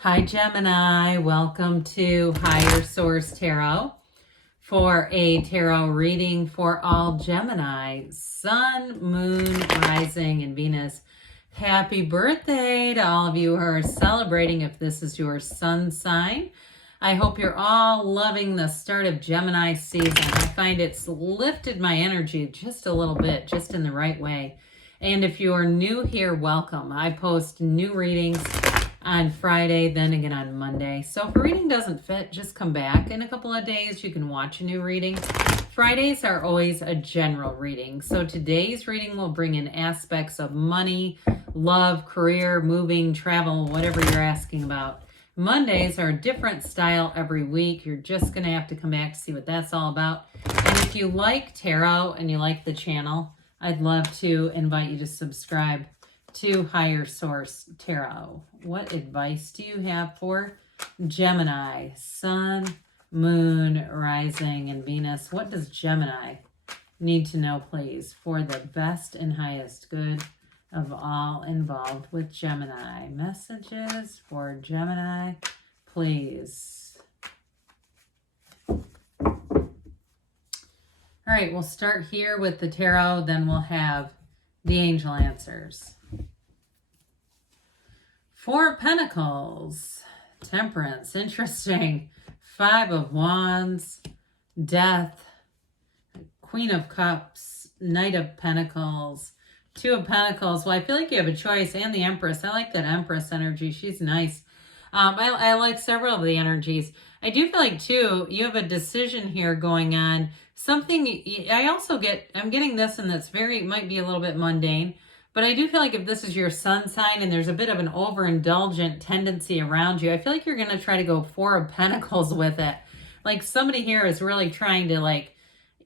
Hi, Gemini. Welcome to Higher Source Tarot for a tarot reading for all Gemini, Sun, Moon, Rising, and Venus. Happy birthday to all of you who are celebrating if this is your sun sign. I hope you're all loving the start of Gemini season. I find it's lifted my energy just a little bit, just in the right way. And if you are new here, welcome. I post new readings on Friday, then again on Monday. So if a reading doesn't fit, just come back. In a couple of days, you can watch a new reading. Fridays are always a general reading. So today's reading will bring in aspects of money, love, career, moving, travel, whatever you're asking about. Mondays are a different style every week. You're just going to have to come back to see what that's all about. And if you like tarot and you like the channel, I'd love to invite you to subscribe to Higher Source Tarot. What advice do you have for Gemini, Sun, Moon, Rising, and Venus? What does Gemini need to know, please, for the best and highest good of all involved with Gemini? Messages for Gemini, please. All right, we'll start here with the tarot, then we'll have the angel answers. Four of Pentacles, Temperance, interesting. Five of Wands, Death, Queen of Cups, Knight of Pentacles, Two of Pentacles. Well, I feel like you have a choice, and the Empress. I like that Empress energy. She's nice. I like several of the energies. I do feel like, too, you have a decision here going on. Something, I'm getting this, and that's might be a little bit mundane. But I do feel like if this is your sun sign and there's a bit of an overindulgent tendency around you, I feel like you're going to try to go Four of Pentacles with it. Like somebody here is really trying to, like,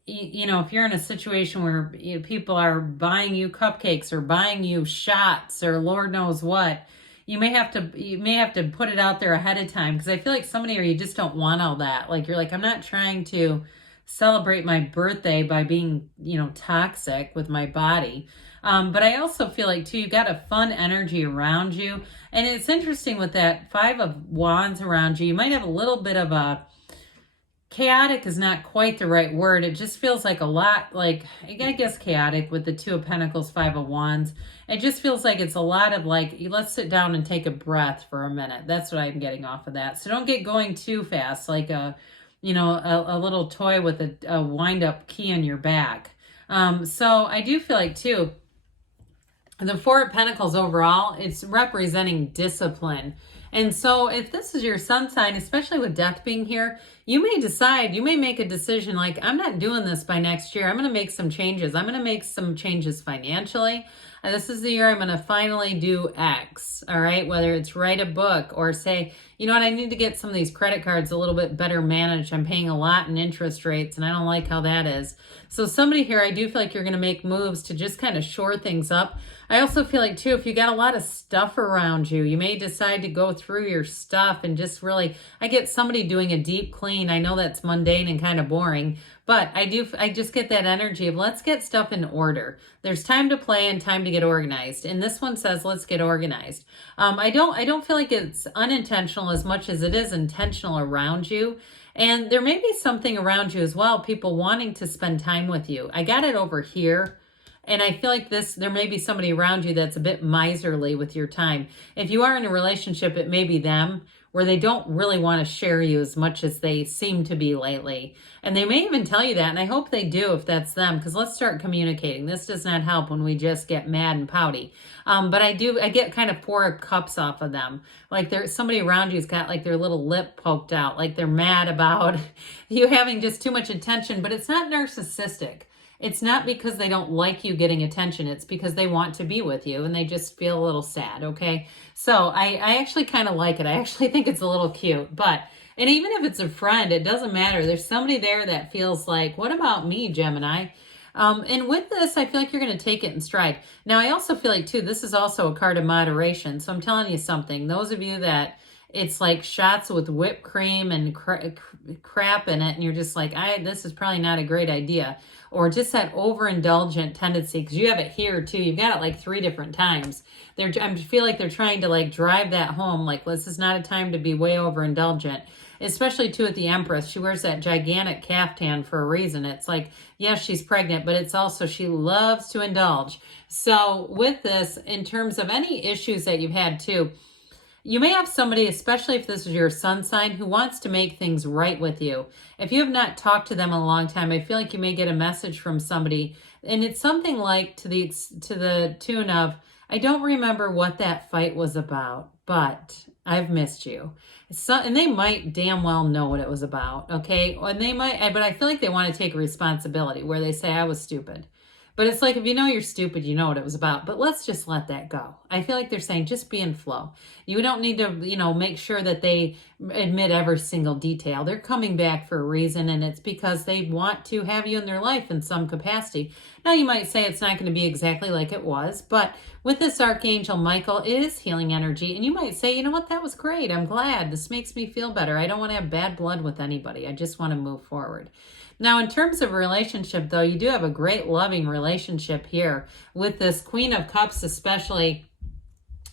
if you're in a situation where people are buying you cupcakes or buying you shots or Lord knows what, you may have to put it out there ahead of time, because I feel like somebody here, you just don't want all that. Like you're like, I'm not trying to celebrate my birthday by being, toxic with my body. But I also feel like, too, you got a fun energy around you. And it's interesting with that Five of Wands around you. You might have a little bit of a chaotic is not quite the right word. It just feels like a lot, like, I guess chaotic with the Two of Pentacles, Five of Wands. It just feels like it's a lot of like, let's sit down and take a breath for a minute. That's what I'm getting off of that. So don't get going too fast, like a little toy with a wind-up key on your back. So I do feel like, too, the Four of Pentacles overall, it's representing discipline. And so if this is your sun sign, especially with Death being here, you may make a decision like, I'm not doing this by next year. I'm going to make some changes. I'm going to make some changes financially. This is the year I'm going to finally do X, all right? Whether it's write a book or say, you know what, I need to get some of these credit cards a little bit better managed. I'm paying a lot in interest rates, and I don't like how that is. So somebody here, I do feel like you're going to make moves to just kind of shore things up. I also feel like, too, if you got a lot of stuff around you, you may decide to go through your stuff and just really, I get somebody doing a deep clean. I know that's mundane and kind of boring, but I just get that energy of let's get stuff in order. There's time to play and time to get organized. And this one says, let's get organized. I don't feel like it's unintentional as much as it is intentional around you. And there may be something around you as well, people wanting to spend time with you. I got it over here. And I feel like there may be somebody around you that's a bit miserly with your time. If you are in a relationship, it may be them, where they don't really want to share you as much as they seem to be lately. And they may even tell you that, and I hope they do if that's them, because let's start communicating. This does not help when we just get mad and pouty. But I get kind of Four of Cups off of them. Like there's somebody around you's got like their little lip poked out, like they're mad about you having just too much attention, but it's not narcissistic. It's not because they don't like you getting attention. It's because they want to be with you and they just feel a little sad, okay? So I actually kind of like it. I actually think it's a little cute. And even if it's a friend, it doesn't matter. There's somebody there that feels like, what about me, Gemini? And with this, I feel like you're going to take it in stride. Now, I also feel like, too, this is also a card of moderation. So I'm telling you something. Those of you that it's like shots with whipped cream and crap in it, and you're just like, this is probably not a great idea. Or just that overindulgent tendency, because you have it here too. You've got it like 3 different times. I feel like they're trying to like drive that home. Like, this is not a time to be way overindulgent. Especially too with the Empress. She wears that gigantic caftan for a reason. It's like, yes, she's pregnant, but it's also she loves to indulge. So with this, in terms of any issues that you've had too, you may have somebody, especially if this is your sun sign, who wants to make things right with you. If you have not talked to them in a long time, I feel like you may get a message from somebody, and it's something like to the tune of, I don't remember what that fight was about, but I've missed you. And they might damn well know what it was about, okay? And they might, but I feel like they want to take responsibility where they say, I was stupid. But it's like, if you know you're stupid, you know what it was about. But let's just let that go. I feel like they're saying, just be in flow. You don't need to, make sure that they admit every single detail. They're coming back for a reason, and it's because they want to have you in their life in some capacity. Now, you might say it's not going to be exactly like it was, but with this Archangel Michael, it is healing energy. And you might say, you know what, that was great. I'm glad. This makes me feel better. I don't want to have bad blood with anybody. I just want to move forward. Now, in terms of relationship, though, you do have a great loving relationship here with this Queen of Cups, especially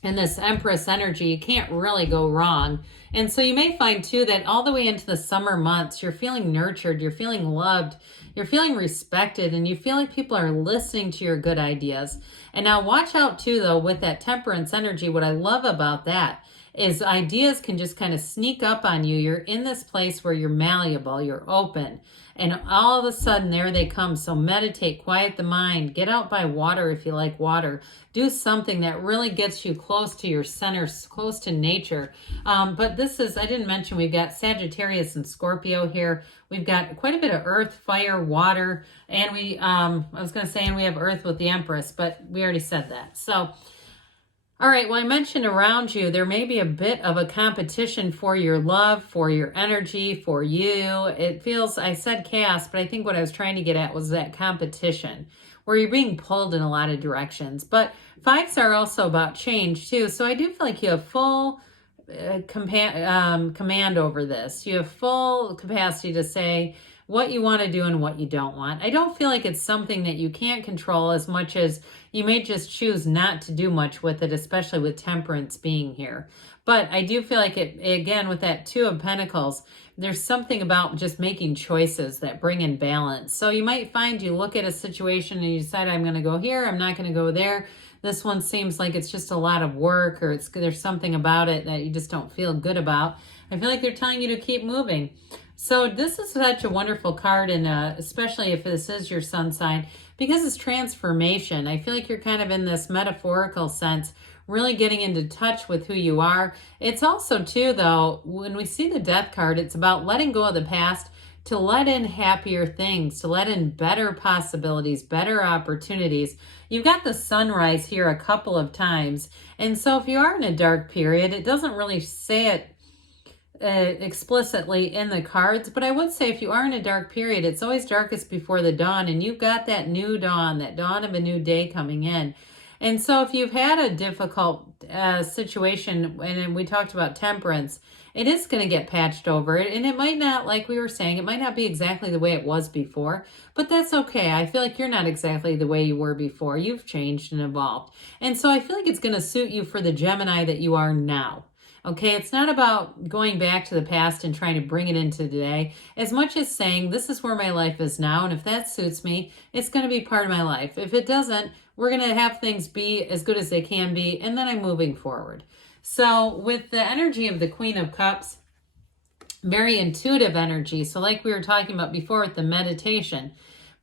in this Empress energy. You can't really go wrong. And so you may find, too, that all the way into the summer months, you're feeling nurtured, you're feeling loved, you're feeling respected, and you feel like people are listening to your good ideas. And now watch out, too, though, with that Temperance energy. What I love about that is ideas can just kind of sneak up on you. You're in this place where you're malleable, you're open, and all of a sudden there they come. So meditate, quiet the mind, get out by water if you like water. Do something that really gets you close to your center, close to nature. But this is, I didn't mention, we've got Sagittarius and Scorpio here. We've got quite a bit of earth, fire, water, and we have earth with the Empress, but we already said that. So, all right, well, I mentioned around you, there may be a bit of a competition for your love, for your energy, for you. It feels, I said chaos, but I think what I was trying to get at was that competition where you're being pulled in a lot of directions. But 5s are also about change too. So I do feel like you have full command over this. You have full capacity to say what you want to do and what you don't want. I don't feel like it's something that you can't control as much as you may just choose not to do much with it, especially with Temperance being here. But I do feel like it, again, with that 2 of Pentacles, there's something about just making choices that bring in balance. So you might find you look at a situation and you decide, I'm going to go here, I'm not going to go there. This one seems like it's just a lot of work, or there's something about it that you just don't feel good about. I feel like they're telling you to keep moving. So this is such a wonderful card, and especially if this is your sun sign, because it's transformation. I feel like you're kind of in this metaphorical sense, really getting into touch with who you are. It's also, too, though, when we see the Death card, it's about letting go of the past to let in happier things, to let in better possibilities, better opportunities. You've got the Sunrise here a couple of times. And so if you are in a dark period, it doesn't really say it explicitly in the cards, but I would say if you are in a dark period, it's always darkest before the dawn, and you've got that new dawn, that dawn of a new day coming in. And so if you've had a difficult situation, and we talked about Temperance, it is going to get patched over, and it might not, like we were saying, it might not be exactly the way it was before, but that's okay. I feel like you're not exactly the way you were before. You've changed and evolved. And so I feel like it's going to suit you for the Gemini that you are now. Okay, it's not about going back to the past and trying to bring it into today, as much as saying, this is where my life is now, and if that suits me, it's going to be part of my life. If it doesn't, we're going to have things be as good as they can be, and then I'm moving forward. So with the energy of the Queen of Cups, very intuitive energy. So like we were talking about before with the meditation.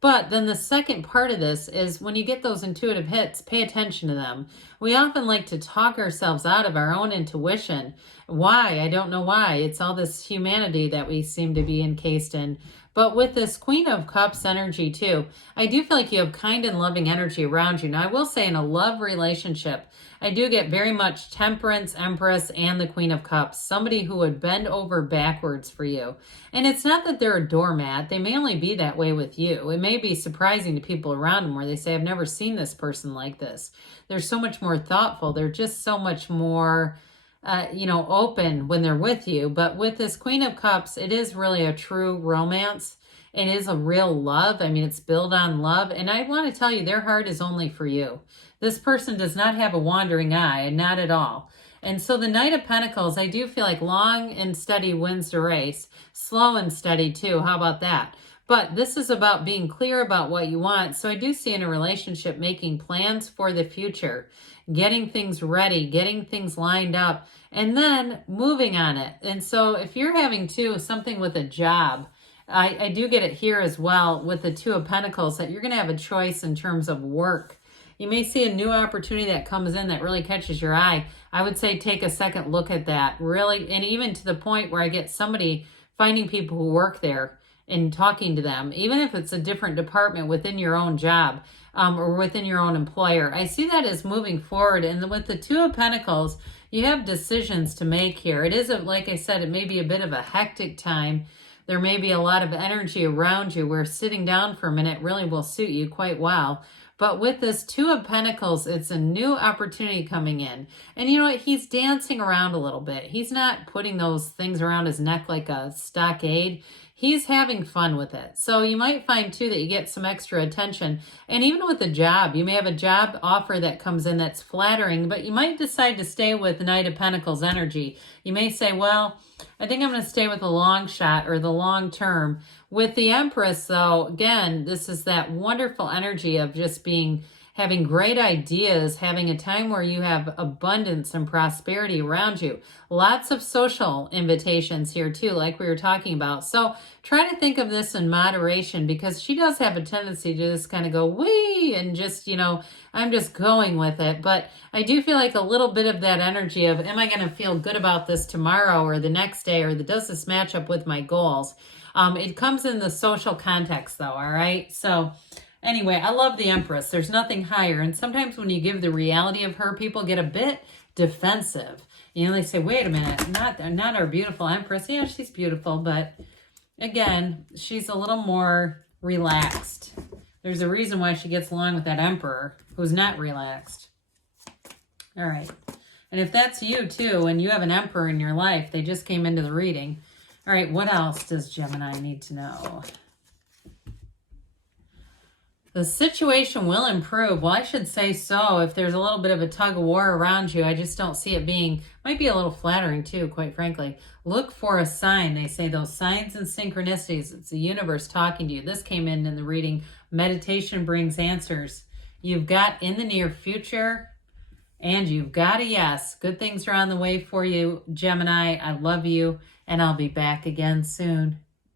But then the second part of this is when you get those intuitive hits, pay attention to them. We often like to talk ourselves out of our own intuition. Why? I don't know why. It's all this humanity that we seem to be encased in. But with this Queen of Cups energy too, I do feel like you have kind and loving energy around you. Now, I will say in a love relationship, I do get very much Temperance, Empress, and the Queen of Cups. Somebody who would bend over backwards for you. And it's not that they're a doormat. They may only be that way with you. It may be surprising to people around them where they say, I've never seen this person like this. They're so much more thoughtful. They're just so much more open when they're with you. But with this Queen of Cups, it is really a true romance. It is a real love. I mean, it's built on love. And I want to tell you, their heart is only for you. This person does not have a wandering eye, not at all. And so the Knight of Pentacles, I do feel like long and steady wins the race. Slow and steady too. How about that? But this is about being clear about what you want. So I do see in a relationship making plans for the future, getting things ready, getting things lined up, and then moving on it. And so if you're having something with a job, I do get it here as well with the Two of Pentacles, that you're going to have a choice in terms of work. You may see a new opportunity that comes in that really catches your eye. I would say take a second look at that, really, and even to the point where I get somebody finding people who work there and talking to them, even if it's a different department within your own job or within your own employer. I see that as moving forward. And with the Two of Pentacles, you have decisions to make here. It is, like I said, it may be a bit of a hectic time. There may be a lot of energy around you where sitting down for a minute really will suit you quite well. But with this Two of Pentacles, it's a new opportunity coming in. And you know what? He's dancing around a little bit. He's not putting those things around his neck like a stockade. He's having fun with it. So you might find too that you get some extra attention. And even with a job, you may have a job offer that comes in that's flattering, but you might decide to stay with the Knight of Pentacles energy. You may say, well, I think I'm going to stay with the long shot or the long term. With the Empress, though, again, this is that wonderful energy of just having great ideas, having a time where you have abundance and prosperity around you. Lots of social invitations here too, like we were talking about. So try to think of this in moderation, because she does have a tendency to just kind of go, wee, and just, I'm just going with it. But I do feel like a little bit of that energy of, am I going to feel good about this tomorrow or the next day, or does this match up with my goals? It comes in the social context though, all right? So anyway, I love the Empress. There's nothing higher. And sometimes when you give the reality of her, people get a bit defensive. They say, wait a minute, not our beautiful Empress. Yeah, she's beautiful, but again, she's a little more relaxed. There's a reason why she gets along with that Emperor who's not relaxed. All right. And if that's you too, and you have an Emperor in your life, they just came into the reading. All right, what else does Gemini need to know? The situation will improve. Well, I should say so. If there's a little bit of a tug of war around you, I just don't see it might be a little flattering too, quite frankly. Look for a sign. They say those signs and synchronicities, it's the universe talking to you. This came in the reading. Meditation brings answers. You've got in the near future, and you've got a yes. Good things are on the way for you, Gemini. I love you, and I'll be back again soon.